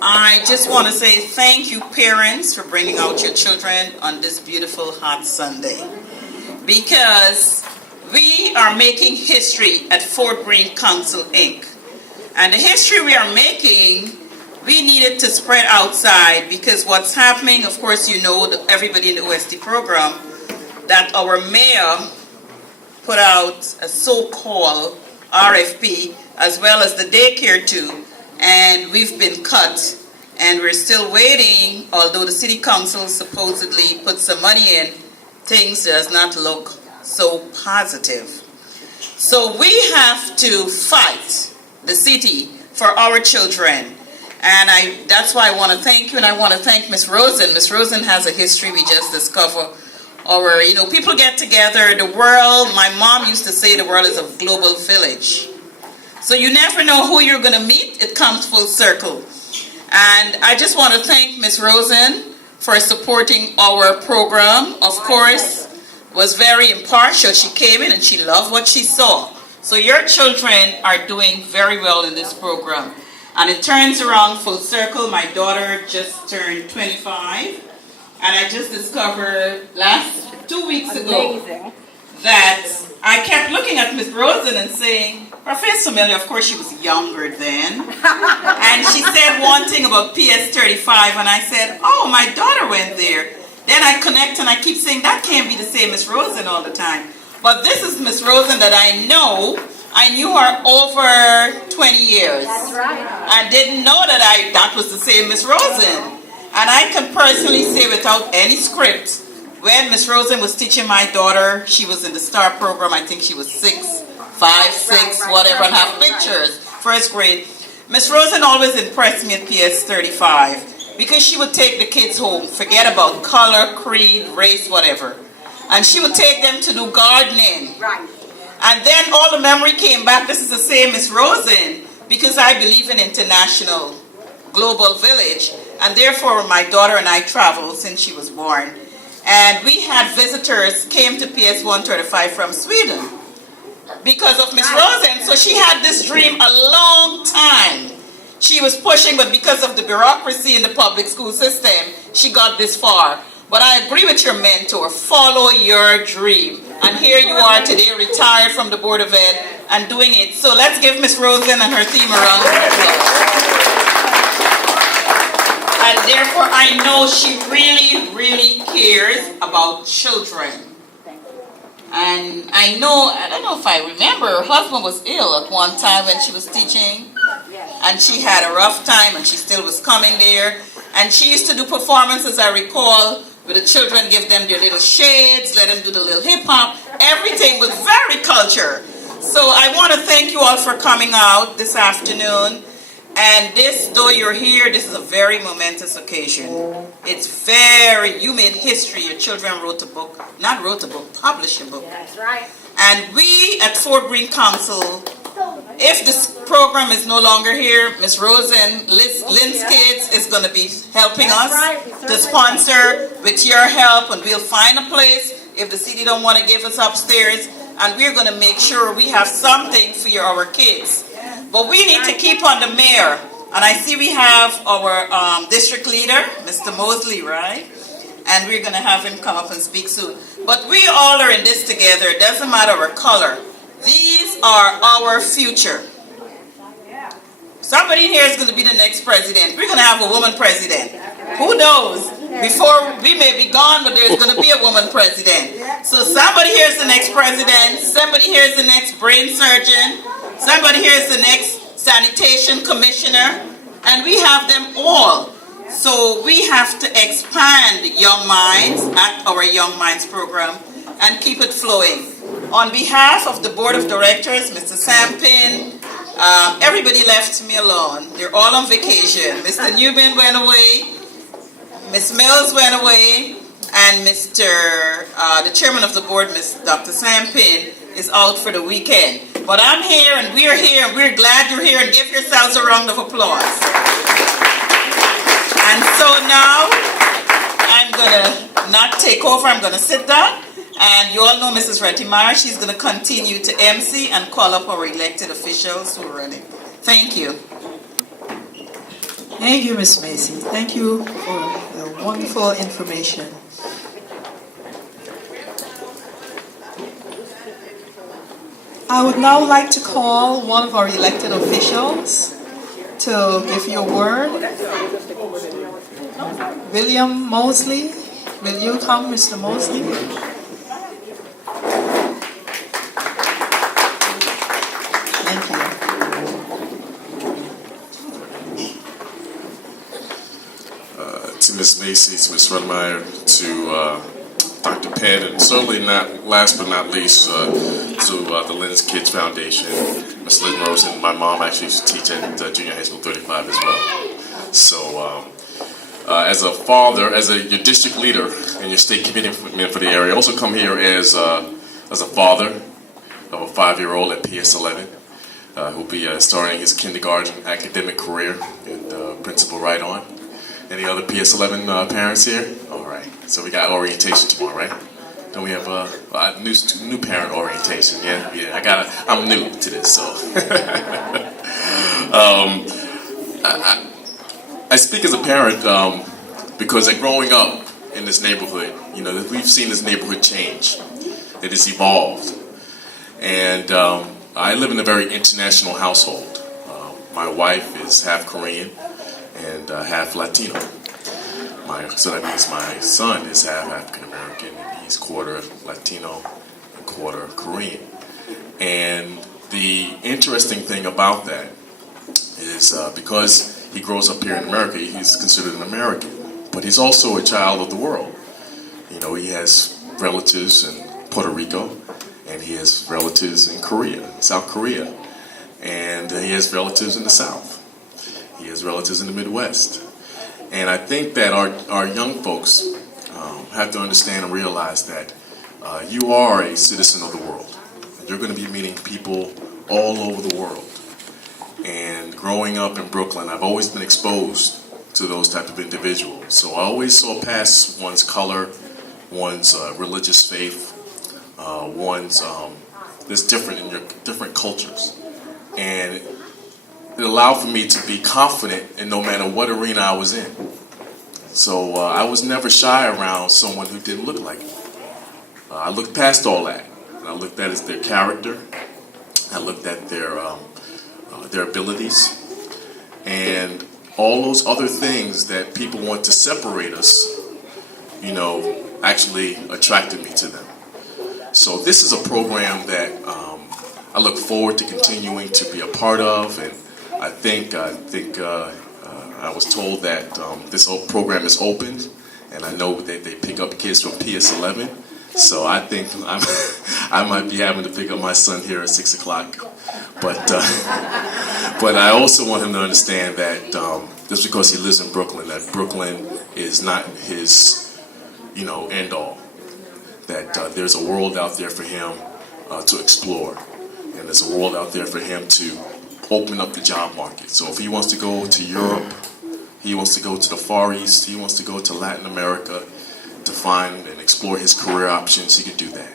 I just want to say thank you, parents, for bringing out your children on this beautiful hot Sunday. Because we are making history at Fort Greene Council, Inc. And the history we are making, we needed to spread outside because what's happening, of course, you know, everybody in the OST program, that our mayor put out a so-called RFP as well as the daycare too, and we've been cut and we're still waiting. Although the city council supposedly put some money in, things does not look so positive. So we have to fight the city for our children, and that's why I want to thank you, and I want to thank Miss Rosen. Miss Rosen has a history we just discovered. Or, you know, people get together, the world, my mom used to say the world is a global village. So you never know who you're going to meet, it comes full circle. And I just want to thank Ms. Rosen for supporting our program. Of course, was very impartial. She came in and she loved what she saw. So your children are doing very well in this program. And it turns around full circle. My daughter just turned 25. And I just discovered 2 weeks ago that I kept looking at Miss Rosen and saying, her face familiar, of course she was younger then. And she said one thing about PS35 and I said, oh, my daughter went there. Then I connect and I keep saying that can't be the same Miss Rosen all the time. But this is Miss Rosen that I know. I knew her over 20 years. That's right. I didn't know that was the same Miss Rosen. And I can personally say without any script, when Miss Rosen was teaching my daughter, she was in the STAR program, I think she was 6, 5, 6, whatever, and have pictures, first grade. Miss Rosen always impressed me at PS35 because she would take the kids home, forget about color, creed, race, whatever. And she would take them to do gardening. Right. And then all the memory came back. This is the same Miss Rosen because I believe in international global village. And therefore, my daughter and I traveled since she was born. And we had visitors came to PS 135 from Sweden because of Miss Rosen. So she had this dream a long time. She was pushing, but because of the bureaucracy in the public school system, she got this far. But I agree with your mentor. Follow your dream. And here you are today, retired from the Board of Ed and doing it. So let's give Miss Rosen and her team a round of applause. And therefore, I know she really, really cares about children. And I don't know if I remember, her husband was ill at one time when she was teaching. And she had a rough time and she still was coming there. And she used to do performances, I recall, where the children give them their little shades, let them do the little hip hop. Everything was very culture. So I want to thank you all for coming out this afternoon. And this, though you're here, this is a very momentous occasion. You made history. Your children published a book. That's right. And we at Fort Greene Council, if this program is no longer here, Ms. Rosen, Lynn's Kids is going to be helping us to sponsor with your help, and we'll find a place if the city don't want to give us upstairs, and we're going to make sure we have something for our kids. But we need to keep on the mayor. And I see we have our district leader, Mr. Mosley, right? And we're going to have him come up and speak soon. But we all are in this together. It doesn't matter our color. These are our future. Somebody here is going to be the next president. We're going to have a woman president. Who knows? Before we may be gone, but there's going to be a woman president. So somebody here is the next president. Somebody here is the next brain surgeon. Somebody here is the next sanitation commissioner, and we have them all. So we have to expand Young Minds at our Young Minds program and keep it flowing. On behalf of the Board of Directors, Mr. Sampin, everybody left me alone. They're all on vacation. Mr. Newman went away, Ms. Mills went away, and the chairman of the board, Dr. Sampin, is out for the weekend. But I'm here and we're glad you're here, and give yourselves a round of applause. And so now I'm going to not take over, I'm going to sit down. And you all know Mrs. Retimar, she's going to continue to MC and call up our elected officials who are running. Thank you. Thank you, Miss Macy. Thank you for the wonderful information. I would now like to call one of our elected officials to give you a word. William Mosley, will you come, Mr. Mosley? Thank you. To Ms. Macy, to Ms. Rudmeyer, to Dr. Penn, and certainly not last but not least to the Lynn's Kids Foundation, Ms. Lynn Rose, and my mom actually used to teach at Junior High School 35 as well. So as a father, as your district leader and your state committeeman for the area, I also come here as a father of a 5-year-old at PS11 who'll be starting his kindergarten academic career and principal right on. Any other PS11 parents here? All right. So we got orientation tomorrow, right? Then we have a new parent orientation. Yeah. I'm new to this, so. I speak as a parent because growing up in this neighborhood, we've seen this neighborhood change. It has evolved, and I live in a very international household. My wife is half Korean and half Latino. So that means my son is half African American, and he's quarter Latino and quarter Korean. And the interesting thing about that is because he grows up here in America, he's considered an American, but he's also a child of the world. He has relatives in Puerto Rico, and he has relatives in South Korea, and he has relatives in the South. He has relatives in the Midwest. And I think that our young folks have to understand and realize that you are a citizen of the world. You're going to be meeting people all over the world. And growing up in Brooklyn, I've always been exposed to those type of individuals. So I always saw past one's color, one's religious faith, one's that's different in your different cultures. And it allowed for me to be confident in no matter what arena I was in. So I was never shy around someone who didn't look like me. I looked past all that. I looked at their character. I looked at their abilities, and all those other things that people want to separate us, actually attracted me to them. So this is a program that I look forward to continuing to be a part of, and I think I was told that this whole program is open, and I know that they pick up kids from PS11. So I think I might be having to pick up my son here at 6 o'clock. But I also want him to understand that just because he lives in Brooklyn, that Brooklyn is not his, end all. That there's a world out there for him to explore, and there's a world out there for him to open up the job market. So if he wants to go to Europe, he wants to go to the Far East, he wants to go to Latin America to find and explore his career options, he can do that.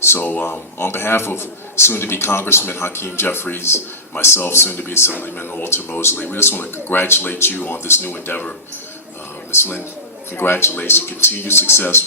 So on behalf of soon-to-be Congressman Hakeem Jeffries, myself, soon-to-be Assemblyman Walter Mosley, we just want to congratulate you on this new endeavor. Ms. Lynn, congratulations, continued success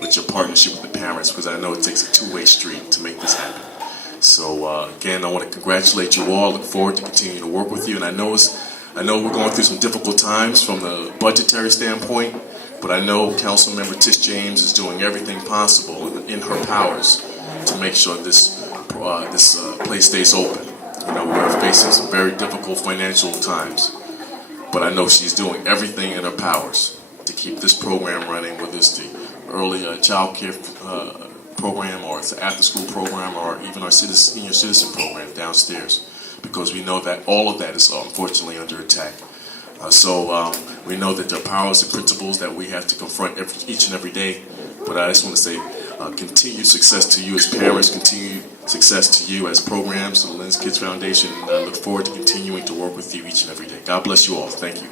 with your partnership with the parents, because I know it takes a two-way street to make this happen. So again, I want to congratulate you all. I look forward to continuing to work with you, and I know we're going through some difficult times from the budgetary standpoint, but I know Councilmember Tish James is doing everything possible in her powers to make sure this place stays open. We're facing some very difficult financial times, but I know she's doing everything in her powers to keep this program running, whether it's the early child care program, or it's the after-school program, or even our senior citizen program downstairs, because we know that all of that is unfortunately under attack. So we know that there are powers and principles that we have to confront each and every day, but I just want to say continued success to you as parents, continued success to you as programs, to the Lynn's Kids Foundation, and I look forward to continuing to work with you each and every day. God bless you all. Thank you.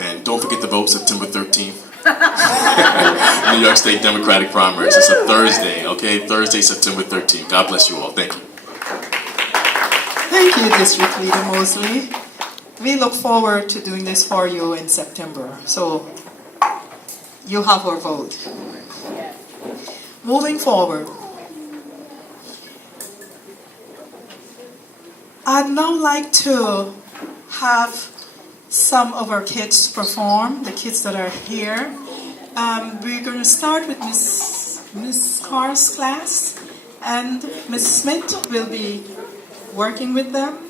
And don't forget to vote September 13th. New York State Democratic primaries. It's a Thursday, okay? Thursday, September 13th. God bless you all. Thank you. Thank you, District Leader Mosley. We look forward to doing this for you in September. So you have our vote. Moving forward, I'd now like to have some of our kids perform, the kids that are here. We're going to start with Miss Carr's class, and Miss Smith will be working with them.